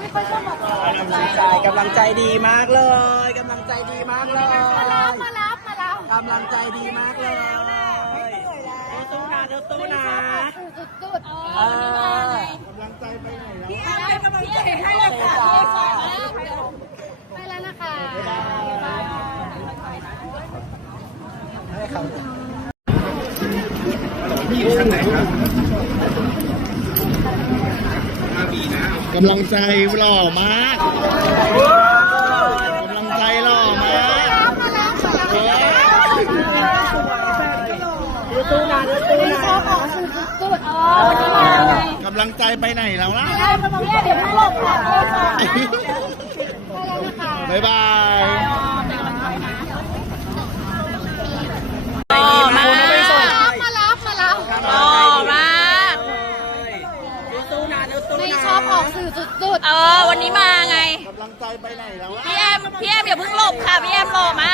ไม่ค่อยชอบบอกกำลังใจกำลังใจดีมากเลยกำลังใจดีมากเลยมารับมารับมารับกำลังใจดีมากเลยสู้ๆนะสู้ๆนะสุดสุดเออพี่แอมเป็นกำลังใจให้เลยค่ะไปแล้วนะคะให้เขา ที่อยู่ชั้นไหนครับกำลังใจหล่อมากกำลังใจหล่อมากมารับมารับเออสู้ๆนะสู้นะชอบออกสุดสุดอ๋อวันนี้มาไงกำลังใจไปไหนแล้วล่ะได้มาตรงนี้เดี๋ยวไม่หลบค่ะบ๊ายบาย ใจดีมากไม่ส่ง มารับมารับ หล่อมากสู้ๆนะสู้ๆนะ ไม่ชอบออกสื่อสุดเออ วันนี้มาไง กำลังใจไปไหนแล้วล่ะพี่แอมพี่แอมอย่าเพิ่งหลบค่ะ พี่แอมหล่อมาก